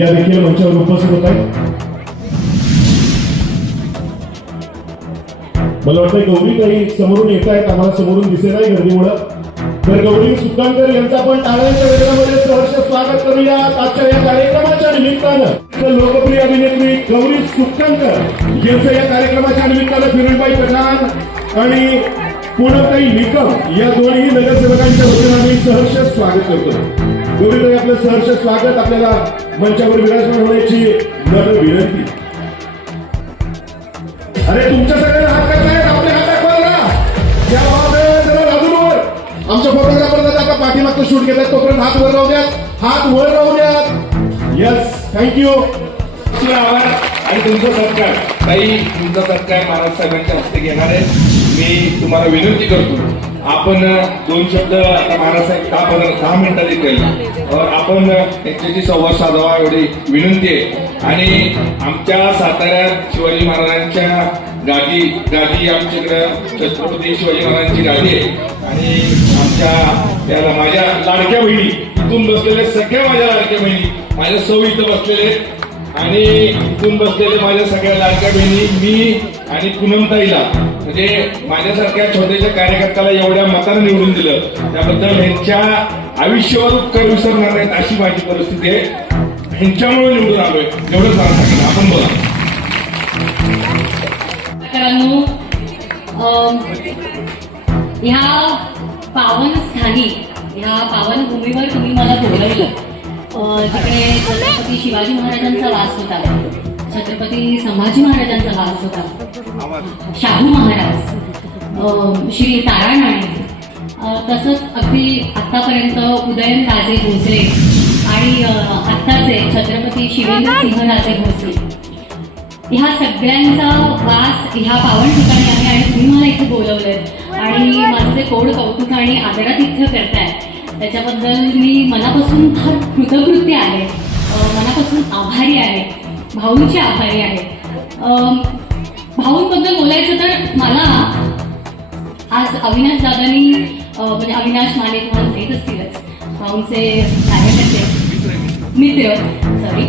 या देखील मंचावर उपस्थित होत आहेत. मला वाटतं गौरी काही समोरून येत आहेत, आम्हाला समोरून दिसे नाही गर्दीमुळे. तर गौरी सुकाणकर यांचा आपण टाळ्यांच्या गजरामध्ये सहर्ष स्वागत करूया. आजच्या या कार्यक्रमाच्या निमित्तानं तर लोकप्रिय अभिनेत्री गौरी सुकाणकर यांचं या कार्यक्रमाच्या निमित्तानं फिरोजबाई पठाण आणि पूनमताई निकम या दोन्ही नगरसेवकांच्या वतीनं आम्ही सहर्ष स्वागत करतो. गौरीताई आपलं सहर्ष स्वागत. आपल्याला मंचावर विराजमान होण्याची नम्र विनंती. अरे तुमच्या सगळ्यांना हात करतायत, आपले हात दाखवा ना. त्या भावाने जरा बाजूवर आमच्या फोटोग्राफर दादा आता पाठीमागचं शूट घेतात, तोपर्यंत हात वर राहू द्यात, हात वर राहू द्यात. Yes, thank you. आभार आणि तुमचा सत्कार. ताई, तुमचा सत्कार महाराज साहेबांच्या हस्ते घेणार आहे. मी तुम्हाला विनंती करतो, आपण दोन शब्द आता महाराज साहेब 10 मिनिटात येतील, आपण त्यांच्याशी संवाद साधावा एवढी विनंती आहे. आणि आमच्या साताऱ्यात शिवाजी महाराजांच्या गादी आमच्याकडं छत्रपती शिवाजी महाराजांची गादी आहे. आणि आमच्या त्याला माझ्या लाडक्या बहिणी इथून बसलेल्या सगळ्या माझ्या लाडक्या बहिणी माझ्या सौ इथं बसलेले आणि इथून बसलेले माझ्या सगळ्या लाडक्या बहिणी, मी आणि पूनमताईला म्हणजे माझ्यासारख्या छोट्याशा कार्यकर्त्याला एवढ्या मतानं निवडून दिलं, त्याबद्दल ह्यांच्या आयुष्यावर उपकार विसरणार नाहीत अशी माझी परिस्थिती आहे. ह्यांच्यामुळे निवडून आलोय एवढंच मला सांगितलं. आपण बोला. ह्या पावन स्थानी, ह्या पावन भूमीवर तुम्ही मला बोलवलं. तिकडे छत्रपती शिवाजी महाराजांचा वास होता, छत्रपती संभाजी महाराजांचा वास होता, शाहू महाराज, श्री तारानाणी, तसंच अगदी आतापर्यंत उदयनराजे भोसले आणि आत्ताचे छत्रपती शिवेंद्रसिंहराजे भोसले, ह्या सगळ्यांचा वास ह्या पावन ठिकाणी आहे. आणि तुम्ही मला इथे बोलवलंय आणि माझं जे कोड कौतुक आणि आदरातिथ्य करताय त्याच्याबद्दल मी मनापासून फार कृतकृत्य आहे, मनापासून आभारी आहे, भाऊंची आभारी आहे. भाऊंबद्दल बोलायचं तर मला आज अविनाश दादांनी म्हणजे अविनाश माने तुम्हाला माहीत असतीलच, भाऊंचे कार्यकर्ते मित्र सॉरी,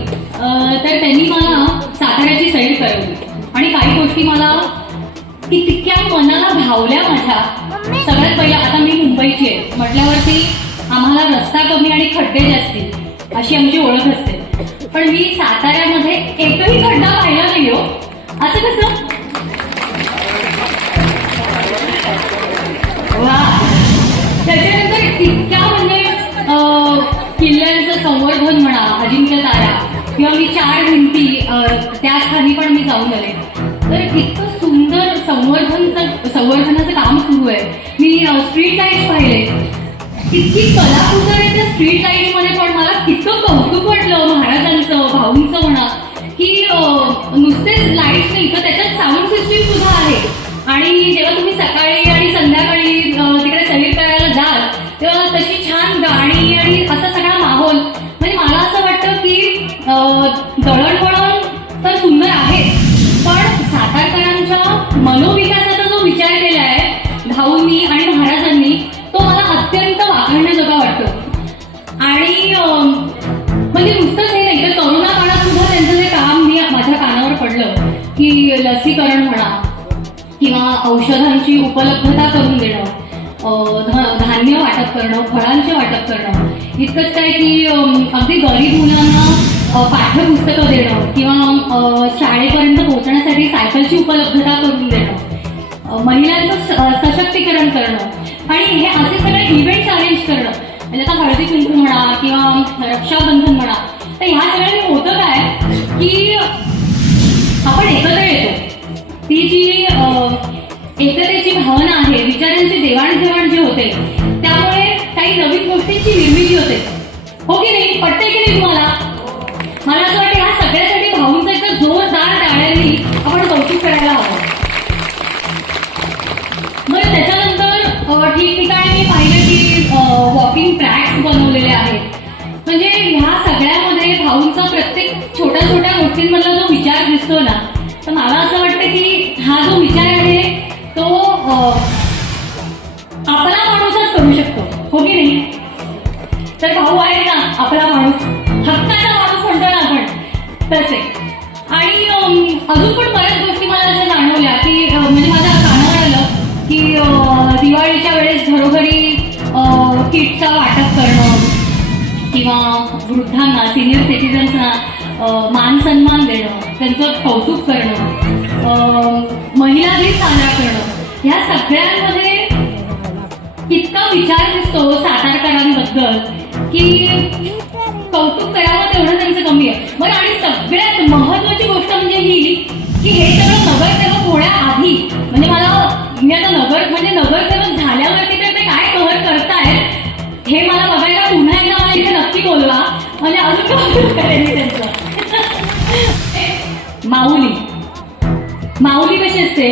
तर त्यांनी मला साताऱ्याची सैर करवली आणि काही गोष्टी मला तितक्या मनाला भावल्या माझ्या. सगळ्यात पहिला, आता मी मुंबईची आहे म्हटल्यावरती आम्हाला रस्ता कमी आणि खड्डे जास्ती अशी आमची ओळख असते, पण मी साताऱ्यामध्ये एकही खड्डा पाहिला नाही हो. असं कसं? वा. त्याच्यानंतर इतक्या म्हणजे किल्ल्यांचं संवर्धन म्हणा, अजिंक्य तारा किंवा मी 4 भिंती त्या स्थानी पण मी जाऊन आले. तर इतकं सुंदर संवर्धनाचं काम सुरू आहे. मी स्ट्रीट लाईट्स पाहिले, इतकी कलाकुसर आहे त्या स्ट्रीट लाईट मध्ये, पण मला इतकं कौतुक वाटलं महाराजांचं, भाऊंचं म्हणा, की नुसतेच लाईट्स नाही तर त्याच्यात साऊंड सिस्टीम सुद्धा आहे. आणि जेव्हा तुम्ही सकाळी आणि संध्याकाळी तिकडे सैर करायला जाल तेव्हा तशी छान गाणी आणि असा सगळा माहोल, म्हणजे मला असं वाटतं की दळणवळण तर सुंदर आहे, पण सातारकरांच्या मनोविकासाचा जो विचार केला आहे भाऊंनी आणि महाराजांनी तो मला अत्यंत औषधांची उपलब्धता करून देणं, धान्य वाटप करणं, फळांचे वाटप करणं, इतकंच काय की अगदी गरीब मुलांना पाठ्यपुस्तकं देणं किंवा शाळेपर्यंत पोहोचण्यासाठी सायकलची उपलब्धता करून देणं, महिलांचं सशक्तीकरण करणं आणि हे असे सगळे इव्हेंट्स अरेंज करणं. म्हणजे आता हळदी कुंकू म्हणा किंवा रक्षाबंधन म्हणा, तर ह्या सगळ्यांनी होतं काय की आपण एकत्र येतो. ती जी एकतेची भावना आहे, विचारांची देवाणघेवाण जी होते, त्यामुळे काही नवीन गोष्टींची निर्मिती होते. हो की नाही? पटते की नाही तुम्हाला? मला असं वाटतं ह्या सगळ्यासाठी भाऊंचं एक जोरदार टाळ्यांनी आपण कौतुक करायला हवं. मग त्याच्यानंतर ठिकठिकाणी मी पाहिलं की वॉकिंग ट्रॅक्स बनवलेले आहेत. म्हणजे ह्या सगळ्यामध्ये भाऊंचा प्रत्येक छोट्या छोट्या गोष्टींमधला जो विचार दिसतो ना, तर मला असं वाटतं की हा जो विचार आहे तो आपला माणूसच करू शकतो. हो की नाही? तर भाऊ आहे ना आपला माणूस, हक्काचा माणूस म्हणतो ना आपण, तसे. आणि अजून पण बऱ्याच गोष्टी मला अशा जाणवल्या की म्हणजे माझ्या कानावर आलं की दिवाळीच्या वेळेस घरोघरी किटचा वाटप करणं किंवा वृद्धांना, सिनियर सिटीजन्सना मान सन्मान देणं, त्यांचं कौतुक करणं, महिला दिन साजरा करणं, ह्या सगळ्यांमध्ये इतका विचार दिसतो सातारकरांबद्दल की कौतुक करावं तेवढं त्यांचं कमी आहे. बरं, आणि सगळ्यात महत्वाची गोष्ट म्हणजे ही की हे सगळं नगरसेवक होण्याआधी, म्हणजे मी आता नगरसेवक झाल्यावरती तर ते काय कव्हर करतायत हे मला बघायला पुन्हा एकदा मला इथे नक्की बोलवा, म्हणजे अजून कौतुक करेन मी त्यांचं. माऊली कशी असते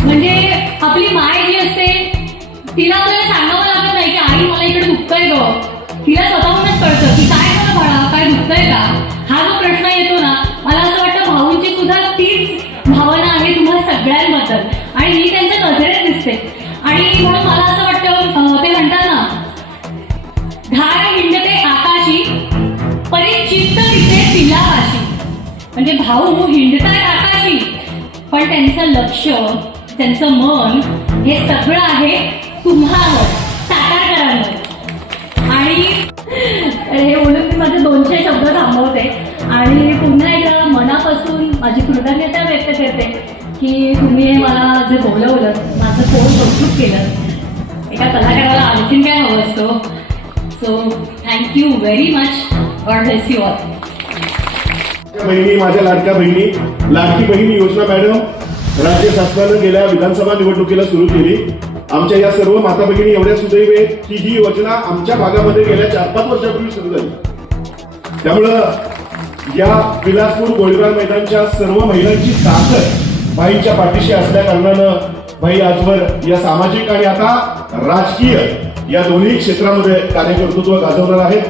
म्हणजे आपली माय जी असते तिला आपल्याला सांगावं लागत नाही की आई मला इकडे दुखतंय ग, तिला स्वतःहूनच कळतं की काय करा बाळा, काय दुखतंय का. हा जो प्रश्न येतो ना, मला असं वाटतं भाऊंची सुद्धा तीच भावना आहे तुम्हाला सगळ्यांबद्दल आणि ही त्यांच्या नजरेत दिसते. आणि म्हणून मला असं वाटतं, ते म्हणतात ना, धार हिंडते आकाशी परिचित्त दिसे पिलापाशी. म्हणजे भाऊ हिंडतात आकाशी, पण त्यांचं लक्ष, त्यांचं मन हे सगळं आहे तुम्हावर, सातारकरांवर. आणि हे बोलून मी माझे 200 शब्द थांबवते आणि पुन्हा एकदा मनापासून माझी कृतज्ञता व्यक्त करते की तुम्ही मला जे बोलवलं, माझं पोट कौतुक केलं. एका कलाकाराला आणखीन काय हवं असतं. So thank you very much. God bless you all. बहिणी, माझ्या लाडक्या बहिणी, लाडकी बहीण योजना मॅडम राज्य शासनानं गेल्या विधानसभा निवडणुकीला सुरू केली. आमच्या या सर्व माता भगिनी एवढ्या सुदैव आहेत की ही योजना आमच्या भागामध्ये गेल्या 4-5 वर्षापूर्वी सुरू झाली. त्यामुळं या विलासपूर गोळीबार मैदानच्या सर्व महिलांची ताकद भाईंच्या पाठीशी असल्या कारणानं भाई आजवर या सामाजिक आणि आता राजकीय या दोन्ही क्षेत्रामध्ये कार्यकर्तृत्व गाजवणार आहेत.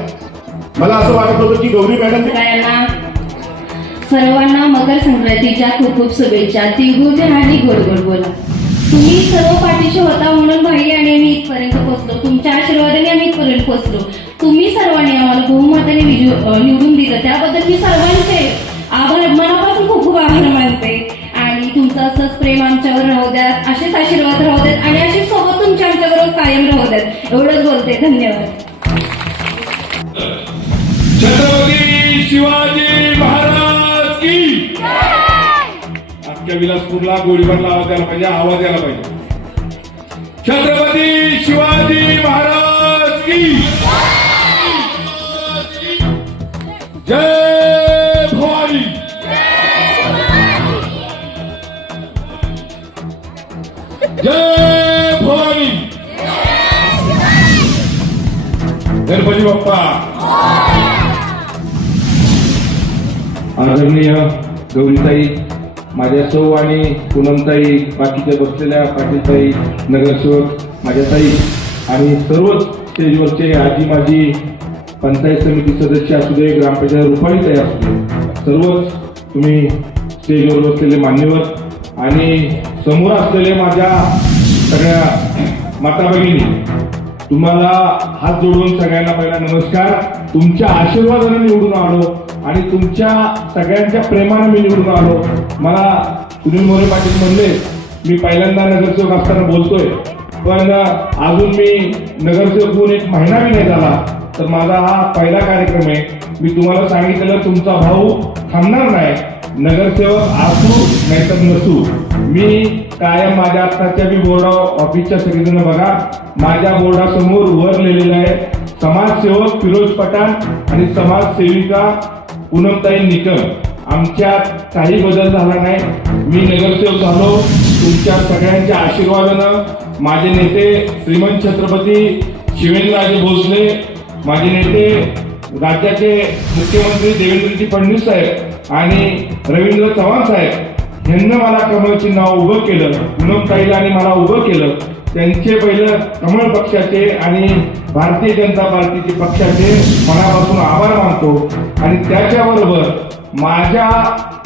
मला असं वाटत होतं की गौरी मॅडम सर्वांना मकर संक्रांतीच्या खूप खूप शुभेच्छा. तिळगुळ आणि गोड गोड बोला. तुम्ही सर्व पाठीशी होता म्हणून भाई आणि आम्ही इथपर्यंत पोहोचलो. तुमच्या आशीर्वादाने आम्ही इथपर्यंत पोहोचलो. तुम्ही सर्वांनी आम्हाला बहुमताने निवडून दिलं, त्याबद्दल मी सर्वांचे आभार, मनापासून खूप खूप आभार मानते. आणि तुमचं असंच प्रेम आमच्यावर राहू द्यात, असेच आशीर्वाद राहू द्यात आणि अशीच सोबत तुमच्या आमच्याबरोबर कायम राहू द्यात. एवढंच बोलते. धन्यवाद. छत्रपती शिवाजी महाराज की. अख्ख्या विलासपूरला गोळीबार लावा द्यायला पाहिजे, आवाज यायला पाहिजे. छत्रपती शिवाजी महाराज की जय भवानी. जय भवानी. गणपती बाप्पा. आदरणीय गौरीताई, माझ्या सौ आणि पूनमताई, बाकीच्या बसलेल्या पाटीलताई, नगरसेवक माझ्या ताई आणि सर्वच स्टेजवरचे आजी माजी पंचायत समिती सदस्य असू दे, ग्रामपंचायत रुपाळीताई असू दे, सर्वच तुम्ही स्टेजवर बसलेले मान्यवर आणि समोर असलेले माझ्या सगळ्या माता भगिनी, तुम्हाला हात जोडून सगळ्यांना पहिला नमस्कार. तुमच्या आशीर्वादाने निवडून आलो आणि तुमच्या सगळ्यांच्या प्रेमाने मी निवडून आलो. मला सुनील मोरे पाटील म्हणले मी पहिल्यांदा नगरसेवक असताना बोलतोय, पण अजून मी नगरसेवक होऊन 1 महिना बी नाही झाला, तर माझा हा पहिला कार्यक्रम आहे. मी तुम्हाला सांगितलेलं तुमचा भाऊ थांबणार नाही, नगरसेवक असू नाहीतर नसू. मी कायम माझ्या आत्ताच्या बी बोर्ड ऑफिसच्या सगळेजण बघा, माझ्या बोर्डासमोर वर लिहिलेलं आहे समाजसेवक फिरोज पठाण आणि समाजसेविका पूनमताई निकम. आमच्यात काही बदल झाला नाही. मी नगरसेवक झालो तुमच्या सगळ्यांच्या आशीर्वादानं. माझे नेते श्रीमंत छत्रपती शिवेंद्रराजे भोसले, माझे नेते राज्याचे मुख्यमंत्री देवेंद्रजी फडणवीस साहेब आणि रवींद्र चव्हाण साहेब यांनी मला कमळ चिन्ह उभं केलं, पूनमताईला आणि मला उभं केलं. त्यांचे पहिलं कमळ पक्षाचे आणि भारतीय जनता पार्टीचे पक्षाचे मनापासून आभार मानतो. आणि त्याच्याबरोबर माझ्या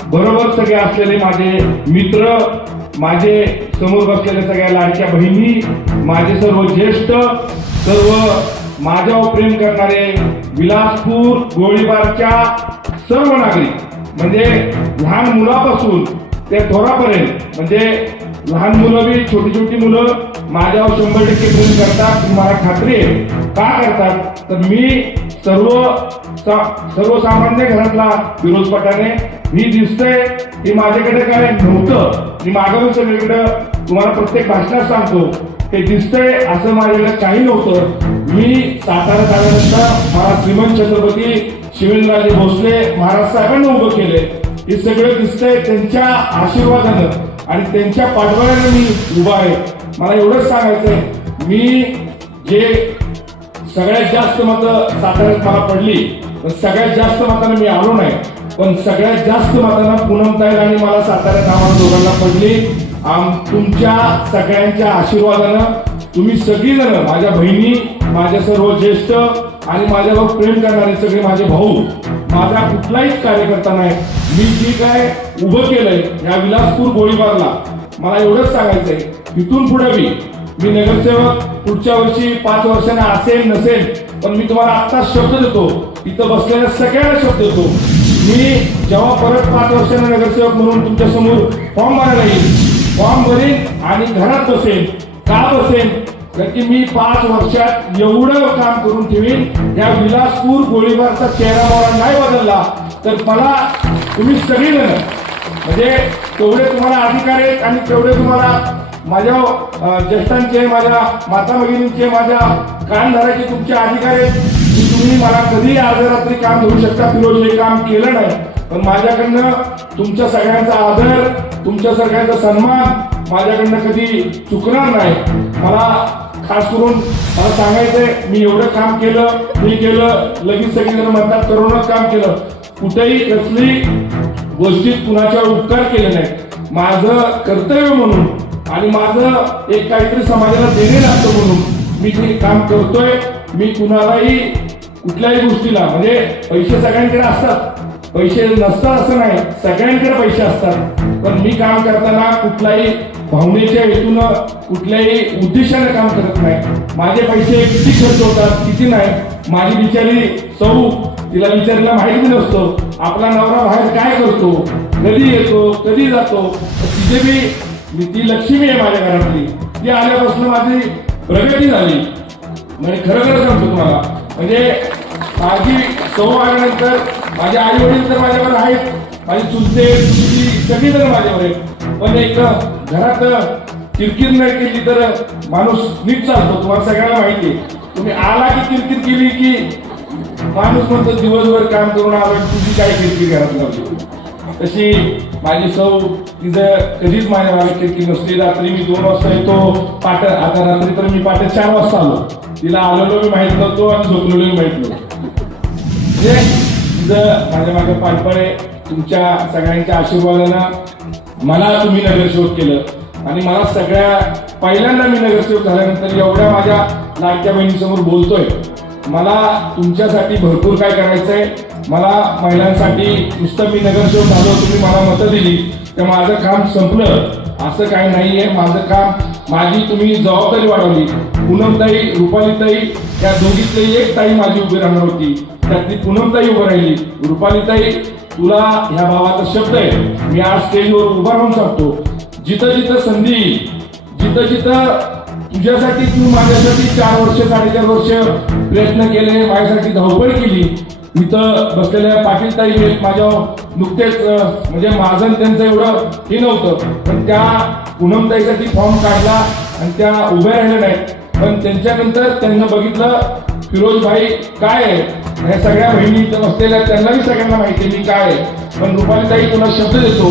बरोबर सगळे असलेले माझे मित्र, माझे समोर बसलेल्या सगळ्या लाडक्या बहिणी, माझे सर्व ज्येष्ठ, सर्व माझ्यावर प्रेम करणारे विलासपूर गोळीबारच्या सर्व नागरिक, म्हणजे लहान मुलापासून ते थोरापर्यंत, म्हणजे लहान मुलं बी छोटी छोटी मुलं माझ्यावर 100% प्रेम करतात. मला खात्री आहे का करतात, तर मी सर्वसामान्य घरातला फिरोज पठाणे. ही दिसतंय हे माझ्याकडे काय नव्हतं, मी मागं सगळीकडे तुम्हाला प्रत्येक भाषणात सांगतो, ते दिसतंय असं माझ्याकडे काही नव्हतं. मी सातारा आल्यानंतर मला श्रीमंत छत्रपती शिवेंद्रराजे भोसले महाराज साहेबांनी उभं केले. हे सगळं दिसतंय त्यांच्या आशीर्वादानं आणि त्यांच्या पाठबळाने मी उभा आहे. मला एवढंच सांगायचंय, मी जे सगळ्यात जास्त मतं साताऱ्यात मला पडली, पण सगळ्यात जास्त मतानं मी आलो नाही, पण सगळ्यात जास्त मतानं पूनमताई आणि मला साताऱ्यात आम्हाला दोघांना पडली. तुमच्या सगळ्यांच्या आशीर्वादानं तुम्ही सगळीजण, माझ्या बहिणी, माझ्या सर्व ज्येष्ठ आणि माझ्यावर प्रेम करणारे सगळे माझे भाऊ, माझा कुठलाहीच कार्यकर्ता नाही. मी जी काय उभं केलंय या विलासपूर गोळीबारला, मला एवढंच सांगायचंय, इथून पुढे मी नगरसेवक पुढच्या वर्षी 5 वर्षांना असेल नसेल, पण मी तुम्हाला आत्ता शब्द देतो, इथं बसलेल्या सगळ्यांना शब्द देतो, मी जेव्हा परत 5 वर्षांना नगरसेवक म्हणून तुमच्या समोर फॉर्म भरायला येईल, फॉर्म भरेन आणि घरात बसेन. का बसेन, कारण की मी 5 वर्षात एवढं काम करून ठेवीन, या विलासपूर गोळीबारचा चेहरा मला नाही बदलला तर मला तुम्ही सगळेजण, म्हणजे तेवढे तुम्हाला अधिकार आहेत आणि तेवढे तुम्हाला माझ्या ज्येष्ठांचे, माझ्या माता भगिनींचे, माझ्या कान धरायचे तुमचे अधिकार आहेत की तुम्ही मला कधी अर्धरात्री काम करू शकता. फिरोज हे काम केलं नाही, पण माझ्याकडनं तुमच्या सगळ्यांचा आदर, तुमच्या सगळ्यांचा सन्मान माझ्याकडनं कधी चुकणार नाही. मला खास करून मला सांगायचंय, मी एवढं काम केलं, मी केलं, लगेच सगळेजण म्हणतात करोनात काम केलं. कुठेही कसली गोष्टीत कुणाच्यावर उपकार केले नाही. माझं कर्तव्य म्हणून आणि माझं एक काहीतरी समाजाला देणे लागतं म्हणून मी ते काम करतोय. मी कुणालाही कुठल्याही गोष्टीला, म्हणजे पैसे सगळ्यांकडे असतात, पैसे नसतात असं नाही, सगळ्यांकडे पैसे असतात, पण मी काम करताना कुठल्याही भावनेच्या हेतूनं, कुठल्याही उद्देशाने काम करत नाही. माझे पैसे किती खर्च होतात किती नाही, माझी बिचारी सौ, तिला बिचारीला माहिती नसतो आपला नवरा बाहेर काय करतो, कधी येतो कधी जातो. तिथे बी ती लक्ष्मी आहे माझ्या घरातली, ती आल्यापासून माझी प्रगती झाली. म्हणजे खरं सांगतो तुम्हाला, म्हणजे माझी सौ आल्यानंतर माझे आई वडील तर माझ्यावर आहेत, माझी चुलते सगळीजण माझ्यावर आहेत, पण एक घरात किरकिर नाही केली तर माणूस नीट चालतो. तुम्हाला सगळ्यांना माहिती आहे, तुम्ही आला की किरकिर केली की माणूस म्हणतो दिवसभर काम करून आलो, तुझी काय किरकिर घरात नव्हती. तशी माझी सौ, तिचं कधीच माझ्या मागे किरकिर नसली. रात्री मी 2 वाजता येतो पाट, आता रात्री तर मी पाटे 4 वाजता आलो, तिला आलेलो मी माहित नव्हतो आणि झोपलेलो मी माहित नव्हतो. म्हणजे तिचं माझ्या मागे पाठबळ, तुमच्या सगळ्यांच्या आशीर्वादानं मला तुम्ही नगरसेवक केलं आणि मला सगळ्या पहिल्यांदा मी नगरसेवक झाल्यानंतर एवढ्या माझ्या लाडक्या बहिणीसमोर बोलतोय. मला तुमच्यासाठी भरपूर काय करायचंय. मला महिलांसाठी नुसतं मी नगरसेवक झालो, तुम्ही मला मतं दिली तर माझं काम संपलं असं काही नाहीये. माझं काम, माझी तुम्ही जबाबदारी वाढवली. पूनमताई, रुपालीताई, त्या दोघीतली एक ताई माझी उभी राहणार होती, त्यातली पूनमताई उभी राहिली. रुपालीताई तुला ह्या भावाचा शब्द आहे, मी आज स्टेजवर उभा राहून सांगतो, जिथं जिथं संधी येईल, जिथं जिथं तुझ्यासाठी, तू माझ्यासाठी 4 वर्ष 4.5 वर्ष प्रयत्न केले, माझ्यासाठी धावपळ केली. इथं बसलेल्या पाटील ताई माझ्या नुकतेच म्हणजे माझं आणि त्यांचं एवढं हे नव्हतं, पण त्या पूनमताईसाठी फॉर्म काढला आणि त्या उभ्या राहिल्या नाहीत. पण त्यांच्यानंतर त्यांना बघितलं फिरोज भाई काय आहे, ह्या सगळ्या बहिणी इथं बसलेल्या त्यांनाही सगळ्यांना माहिती आहे मी काय आहे. पण रुपाली ताई तुला शब्द देतो,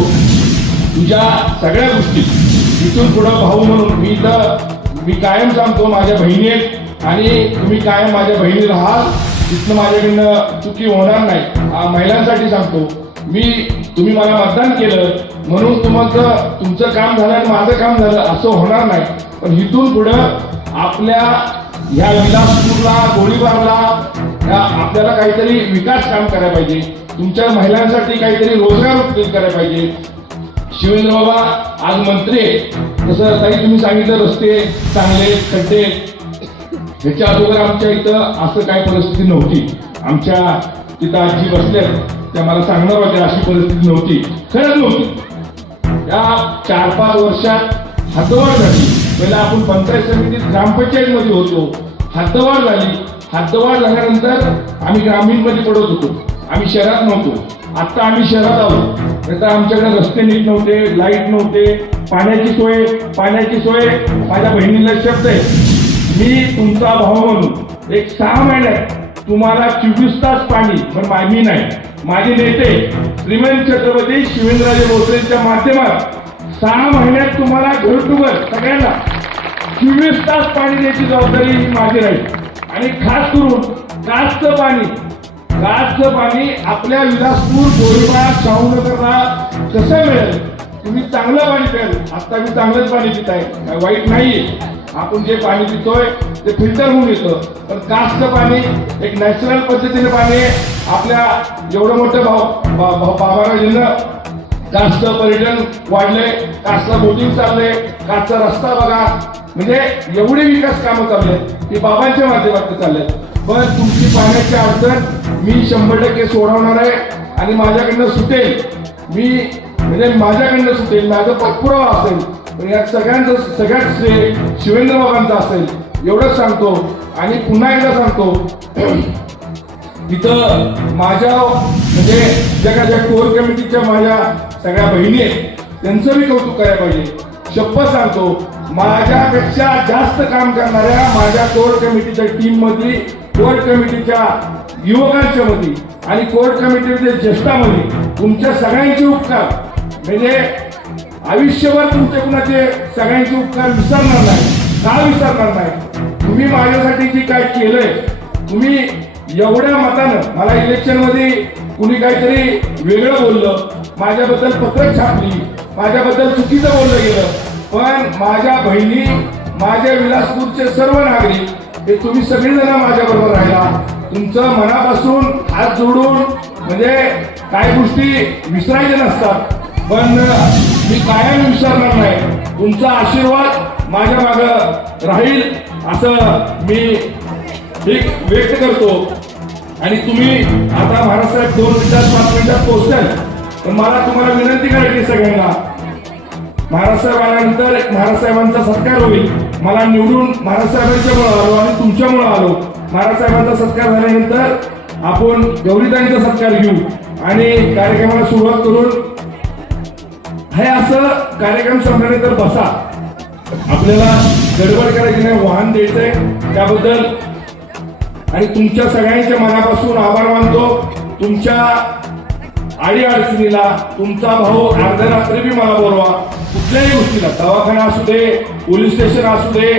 तुझ्या सगळ्या गोष्टी इथून पुढं भाऊ म्हणून मी कायम सांगतो, माझ्या बहिणी आहेत आणि तुम्ही कायम माझ्या बहिणी राहाल, तिथनं माझ्याकडनं चुकी होणार नाही. महिलांसाठी सांगतो तुम्ही मला मतदान केलं म्हणून तुमचं काम झालं आणि माझं काम झालं असं होणार नाही. पण इथून पुढं आपल्या ह्या विलासपूरला, गोळीबारला आपल्याला काहीतरी विकास काम करायला पाहिजे. तुमच्या महिलांसाठी काहीतरी रोजगार उपलब्ध करायला पाहिजे. शिवेंद्र बाबा आज मंत्री आहे, तसं ताई तुम्ही सांगितलं रस्ते चांगले, खड्डे. ह्याच्या अगोदर आमच्या इथं असं काही परिस्थिती नव्हती. आमच्या तिथं आजी बसल्यात त्या मला सांगणार होत्या अशी परिस्थिती नव्हती, खरंच नव्हती. या 4-5 वर्षात हद्दवाढ झाली. पहिला आपण पंचायत समितीत ग्रामपंचायत मध्ये होतो, हद्दवाढ झाली. हद्दवाढ झाल्यानंतर आम्ही ग्रामीण मध्ये पडत होतो, आम्ही शहरात नव्हतो. आता आम्ही शहरात आलो, तर आमच्याकडे रस्ते नीट नव्हते, लाईट नव्हते, पाण्याची सोय माझ्या बहिणीला शब्द आहे, मी तुमचा भाऊ म्हणून एक 6 महिन्यात तुम्हाला 24 तास पाणी, पण मी नाही, माझे नेते श्रीमंत छत्रपती शिवेंद्रराजे भोसलेंच्या माध्यमात 6 महिन्यात तुम्हाला घर टू घर सगळ्यांना 24 तास पाणी द्यायची जबाबदारी ही माझी राहील. आणि खास करून कासचं पाणी आपल्या विलासपूर, गोळीबार, शाहूनगरला कसं मिळेल, तुम्ही चांगलं पाणी प्याल. आता मी चांगलंच पाणी पिताय, काय वाईट नाहीये. आपण जे पाणी पितोय ते फिल्टर होऊन येतं, पण कासचं पाणी एक नॅचरल पद्धतीने पाणी आहे. आपल्या एवढं मोठं बाबाराजांना कासचं पर्यटन वाढलंय, कासचं बोटिंग चाललंय, कासचा रस्ता बघा, म्हणजे एवढे विकास कामं चालले की बाबांच्या माध्यमातून चालले. पण तुमची पाण्याची अडचण मी 100% सोडवणार आहे आणि माझ्याकडनं सुटेल, माझ्याकडनं सुटेल, माझा पाठपुरावा असेल. पण या सगळ्यात श्रेय शिवेंद्र बाबांचा असेल एवढंच सांगतो. आणि पुन्हा एकदा सांगतो, इथं माझ्या म्हणजे जगाच्या कोर कमिटीच्या माझ्या सगळ्या बहिणी आहेत, त्यांचं मी कौतुक करायला पाहिजे. शपथ सांगतो, माझ्यापेक्षा जास्त काम करणाऱ्या माझ्या कोर कमिटीच्या टीम मध्ये, कोर कमिटीच्या युवकांच्या मध्ये आणि कोर कमिटीच्या ज्येष्ठामध्ये तुमच्या सगळ्यांचे उपकार, म्हणजे आयुष्यभर तुमच्या कुणाचे सगळ्यांचे उपकार विसरणार नाही. का विसरणार नाही? तुम्ही माझ्यासाठी जे काय केलंय, तुम्ही एवढ्या मतानं मला इलेक्शन मध्ये कुणी काहीतरी वेगळं बोललं, माझ्याबद्दल पत्रक छापली, माझ्याबद्दल चुकीचं बोललं गेलं, पण माझ्या बहिणी, माझ्या विलासपूरचे सर्व नागरिक हे तुम्ही सगळेजण माझ्याबरोबर राहिला. तुमचं मनापासून हात जोडून, म्हणजे काही गोष्टी विसरायच्या नसतात, पण मी कायम विसरणार नाही. तुमचा आशीर्वाद माझ्या मागं राहील असं मी व्यक्त करतो. आणि तुम्ही आता महाराजसाहेब 2 मिनिटात 5 मिनिटात पोहोचताल, पण मला तुम्हाला विनंती करायची सगळ्यांना, महाराजसाहेब आल्यानंतर महाराजसाहेबांचा सत्कार होईल. मला निवडून महाराजसाहेबांच्यामुळे आलो आणि तुमच्यामुळे आलो. महाराजसाहेबांचा सत्कार झाल्यानंतर आपण गौरीताईंचा सत्कार घेऊ आणि कार्यक्रमाला सुरुवात करून हे असं कार्यक्रम संपल्यानंतर बसा, आपल्याला गडबड करायची नाही, वाहन द्यायचंय त्याबद्दल. आणि तुमच्या सगळ्यांच्या मनापासून आभार मानतो. तुमच्या अडीअडचणीला तुमचा भाऊ अर्ध्या रात्री बी मला बोलवा, कुठल्याही गोष्टीला, दवाखाना असू दे, पोलीस स्टेशन असू दे,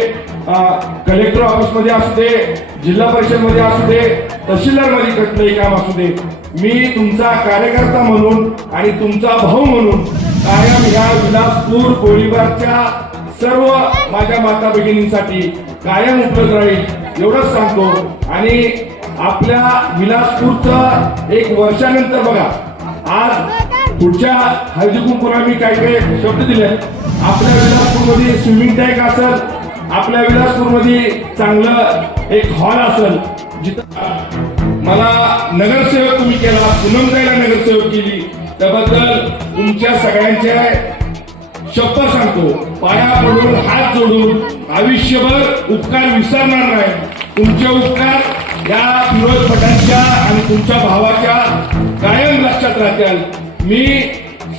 कलेक्टर ऑफिस मध्ये असू दे, जिल्हा परिषद मध्ये असू दे, तहसीलदार मध्ये कुठलंही काम असू दे, मी तुमचा कार्यकर्ता म्हणून आणि तुमचा भाऊ म्हणून कायम ह्या विलासपूर, गोळीबारच्या सर्व माझ्या माता भगिनींसाठी कायम उपलब्ध राहील एवढंच सांगतो. आणि आपल्या विलासपूरचं 1 वर्षानंतर बघा, आज पुढच्या हळदी कुंकूला मी काय शब्द दिले. आपल्या विलासपूरमध्ये स्विमिंग टँक असेल, आपल्या विलासपूरमध्ये चांगलं एक हॉल असेल, जिथं मला नगरसेवक तुम्ही केला, पूनमताईला नगरसेवक केली, त्याबद्दल तुमच्या सगळ्यांच्या शपथ सांगतो, पाया पडून हात जोडून आयुष्यभर उपकार विसरणार नाही. तुमचे उपकार या फिरोज पठाणच्या आणि तुमच्या भावाच्या कायम लक्षात राहतील. मी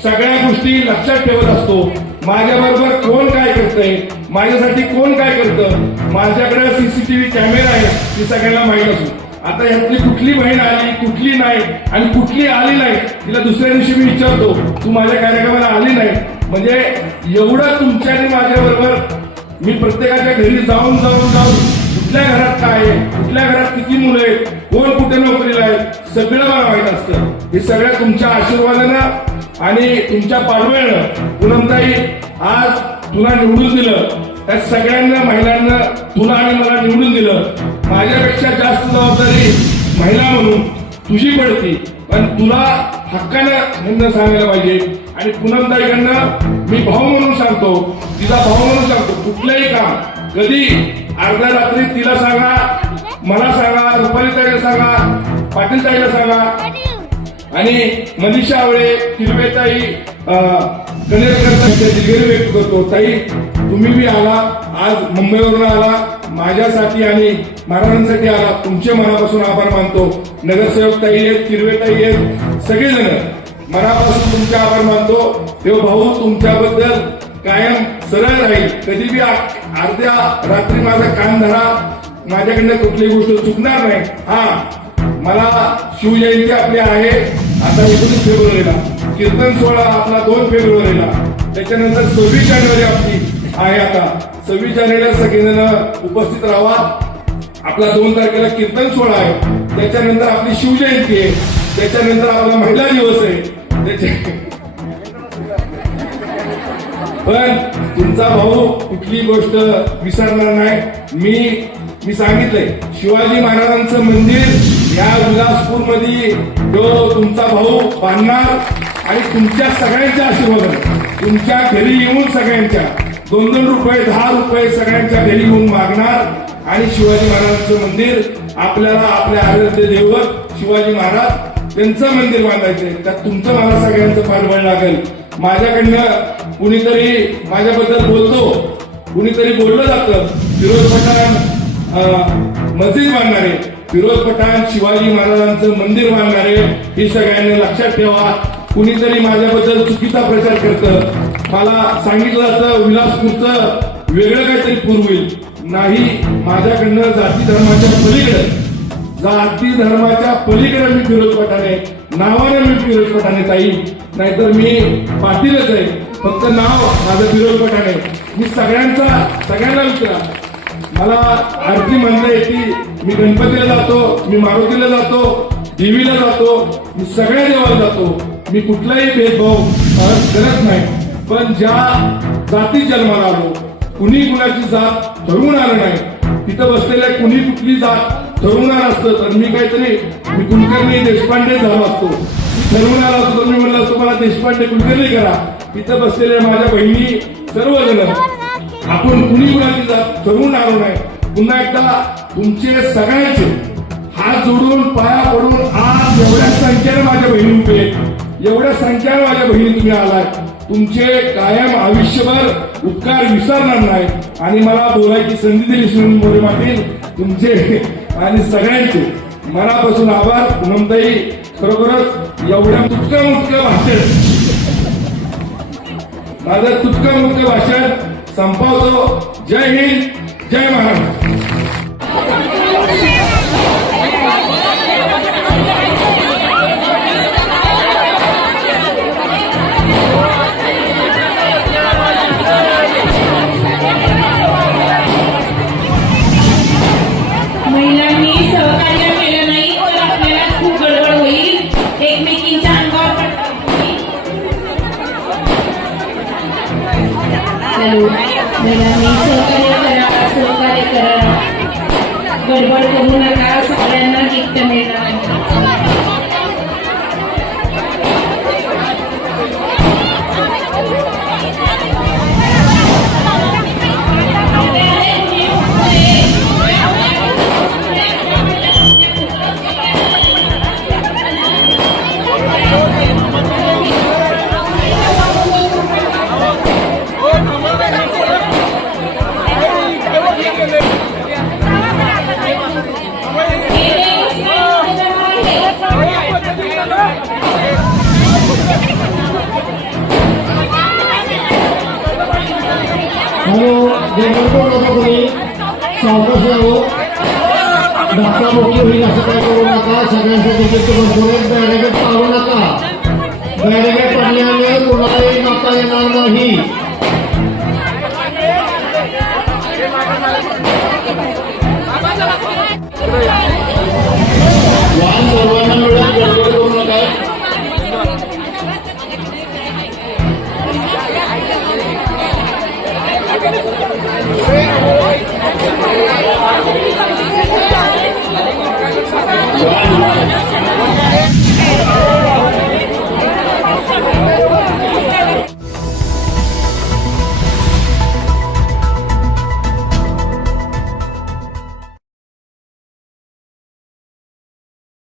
सगळ्या गोष्टी लक्षात ठेवत असतो. माझ्याबरोबर कोण काय करतंय, माझ्यासाठी कोण काय करतं, माझ्याकडे सीसीटीव्ही कॅमेरा आहे हे सगळ्यांना माहीत असतो. आता यातली कुठली बहीण आली, कुठली नाही आणि कुठली आली नाही, तिला दुसऱ्या दिवशी मी विचारतो, तू माझ्या कार्यक्रमाला आली नाही. म्हणजे एवढं तुमच्या आणि माझ्याबरोबर मी प्रत्येकाच्या घरी जाऊन कुठल्या घरात काय आहे, कुठल्या घरात किती मुलं आहेत, कोण कुठे नोकरीला आहेत, सगळं मला माहीत असतं. हे सगळं तुमच्या आशीर्वादानं आणि तुमच्या पाठबळानं पूनमताई आज तुला निवडून दिलं. त्या सगळ्यांना महिलांना तुला आणि मला निवडून दिलं. माझ्यापेक्षा जास्त जबाबदारी महिला म्हणून तुझी पडती, पण तुला हक्कानं म्हणणं सांगायला पाहिजे. आणि पूनमताईकडनं मी भाऊ म्हणून सांगतो, तिला भाऊ म्हणून सांगतो, कुठलंही काम कधी अर्ध्या रात्री तिला सांगा, मला सांगा, रुपालीताईला सांगा, पाटीलताईला सांगा आणि मनीषा आवळे, किरवेताई, कनेरकरता दिलगिरी व्यक्त करतो. ताई तुम्ही बी आला, आज मुंबईवरून आला, माझ्यासाठी आणि महाराजांसाठी आला, तुमचे मनापासून आभार मानतो. नगरसेवक ताई आहेत, किरवेताई आहेत, सगळेजण मनापासून तुमचे आभार मानतो. देव भाऊ तुमच्याबद्दल कायम सरळ राहील. कधी बी अर्ध्या रात्री माझा कान धरा, माझ्याकडनं कुठली गोष्ट चुकणार नाही. हा मला शिवजयंती आपली आहे आता 19 फेब्रुवारीला, कीर्तन सोहळा आपला 2 फेब्रुवारीला, त्याच्यानंतर 26 जानेवारी आपली आहे. आता 26 जानेवारीला सगळेजण उपस्थित राहा. आपला 2 तारखेला कीर्तन सोहळा आहे, त्याच्यानंतर आपली शिवजयंती आहे, त्याच्यानंतर आपला महिला दिवस आहे. पण तुमचा भाऊ कुठली गोष्ट विसरणार नाही. मी सांगितलंय, शिवाजी महाराजांचं मंदिर या विलासपूर मध्ये जो तुमचा भाऊ बांधणार आणि तुमच्या सगळ्यांच्या आशीर्वादाने तुमच्या घरी येऊन सगळ्यांच्या 2-2 रुपये 10 रुपये सगळ्यांच्या घरी येऊन मागणार आणि शिवाजी महाराजांचं मंदिर आपल्याला आपल्या आराध्य दैवत शिवाजी महाराज त्यांचं मंदिर बांधायचंय. त्यात तुमचं मला सगळ्यांचं पाठबळ लागेल. माझ्याकडनं कुणीतरी माझ्याबद्दल बोलतो, कुणीतरी बोललं जातं फिरोज पठाण मस्जिद बांधणारे, फिरोज पठाण शिवाजी महाराजांचं मंदिर बांधणारे, ही सगळ्यांनी लक्षात ठेवा. कुणीतरी माझ्याबद्दल चुकीचा प्रचार करतं, मला सांगितलं जातं विलासपूरचं वेगळं काहीतरी पूर्व होईल. नाही, माझ्याकडनं जाती धर्माच्या पलीकडे मी फिरोज पठाणे, नावाने मी फिरोज पठाणे ताई, नाहीतर मी पाटीलच आहे, फक्त नाव माझं फिरोज पठाणे. मी सगळ्यांना विचारा, मला आरती म्हणता येते, मी गणपतीला जातो, मी मारुतीला जातो, देवीला जातो, मी सगळ्या देवाला जातो. मी कुठलाही भेदभाव करत नाही. पण ज्या जातीत जन्माला आलो, कुणी कुणाची जात ठरवून आलं नाही. तिथं बसलेल्या कुणी कुठली जात ठरवून आलं असतं तर मी कुलकर्णी देशपांडे झालो असतो. ठरवून आला असतो तर मी म्हणलं असतो मला देशपांडे कुलकर्णी करा. तिथं बसलेल्या माझ्या बहिणी सर्वजण आपण कुणी कुणाची जात ठरवून आलो नाही. पुन्हा एकदा तुमचे सगळ्यांचे हात जोडून पाया पडून आज एवढ्या संख्येने माझ्या बहिणी उभे, एवढ्या संख्येने माझ्या बहिणी तुम्ही आलाय. तुमचे कायम आयुष्यभर उपकार विसरणार नाही. आणि मला बोलायची संधी दिली सुनील मोरे पाटील, तुमचे आणि सगळ्यांचे मनापासून आभार. पूनमताई खरोखरच एवढ्या तुटकं मुटकं भाषण, माझं तुटकं मुटकं भाषण संपवतो. जय हिंद, जय महाराष्ट्र. महिलांनी सहकार्य केलं नाही तर आपल्याला खूप गडबड होईल. एकमेकींच्या अंगावर महिलांनी सहकार्य करा, गडबड करू नका, सगळ्यांना गिफ्ट मिळणार. गडबड नका कोणी सावकाश यावं धक्का मोठी होईल असं काय करू नका सगळ्यांचं तिकीट बरोबर बॅरिकेड पाडू नका बॅरिकेड पडल्याने कोणालाही मागता येणार नाही